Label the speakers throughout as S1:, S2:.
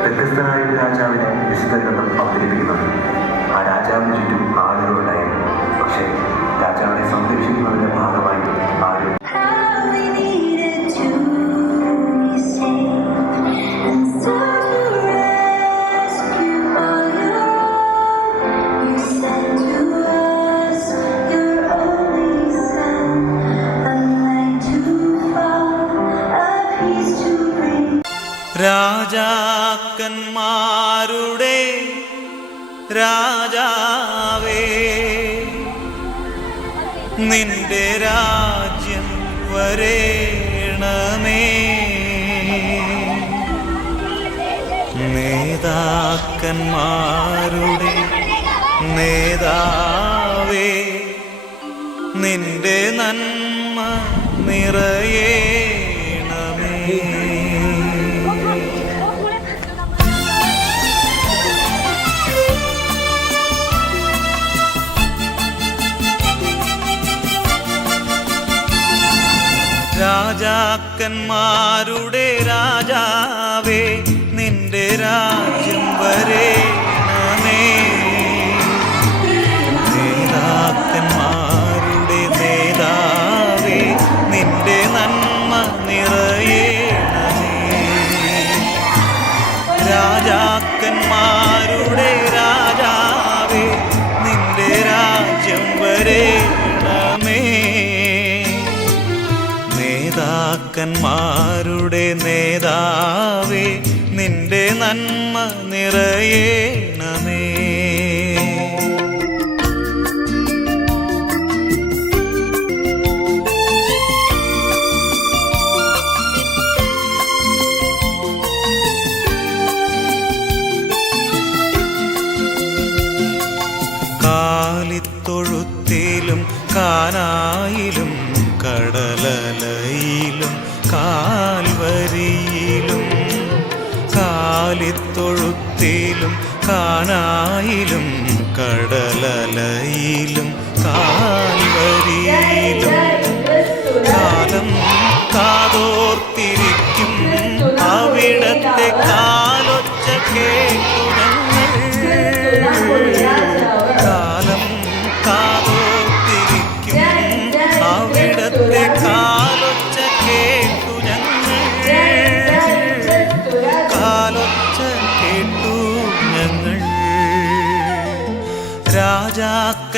S1: വ്യത്യസ്തനായ ഒരു രാജാവിനെ വിശുദ്ധ ഗ്രന്ഥം അവതരിപ്പിക്കുന്നത് ആ രാജാവിന് ചുറ്റും
S2: രാജാക്കന്മാരുടെ രാജാവേ നിന്റെ രാജ്യം വരേണമേ. നേതാക്കന്മാരുടെ നേതാവേ നിന്റെ നന്മ നിറയേണമേ രാജാക്കന്മാരുടെ രാജാവേ നിന്റെ രാജ്യം നേതാക്കന്മാരുടെ നേതാവേ നിന്റെ നന്മ നിറയേണമേ കാലിത്തൊഴുത്തിലും കാനായിലും കടലലയിലും കാൽവരിയിലും കാലിത്തൊഴുത്തിലും കാനായിലും കടലലയിലും കാൽവരിയിലും.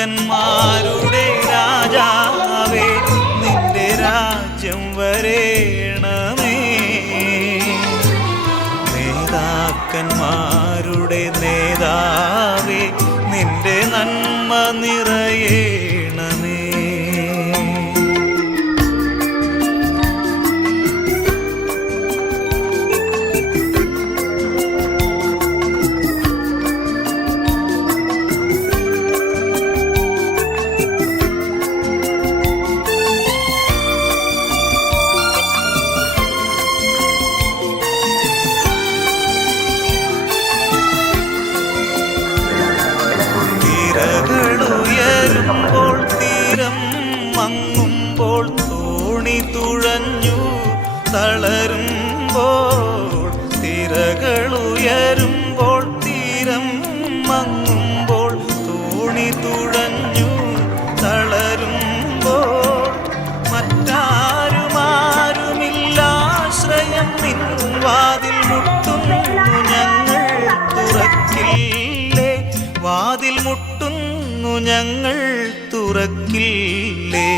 S2: രാജാക്കന്മാരുടെ രാജാവേ നിന്റെ രാജ്യം വരേണമേ. നേതാക്കന്മാരുടെ നേതാവേ നിന്റെ നന്മ നിറയേണമേ തിരകളുയരുമ്പോൾ തീരം മങ്ങുമ്പോൾ തോണി തുഴഞ്ഞു തളരുമ്പോൾ തിരകൾ ഉയരുമ്പോൾ തീരം മങ്ങുമ്പോൾ തോണി തുഴഞ്ഞു തളരുമ്പോൾ മറ്റാരുമാരുമില്ലാശ്രയം നിന്നും വാതിൽ മുട്ടുന്നു ഞങ്ങൾ തുറക്കില്ലേ? വാതിൽ മുട്ടുന്നു ഞങ്ങൾ തുറക്കില്ലേ?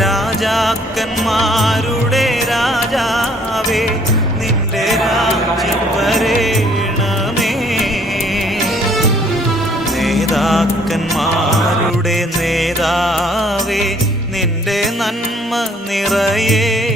S2: രാജാക്കന്മാരുടെ രാജാവേ നിന്റെ രാജ്യം വരേണമേ. നേതാക്കന്മാരുടെ നേതാവേ നിന്റെ നന്മ നിറയേണമേ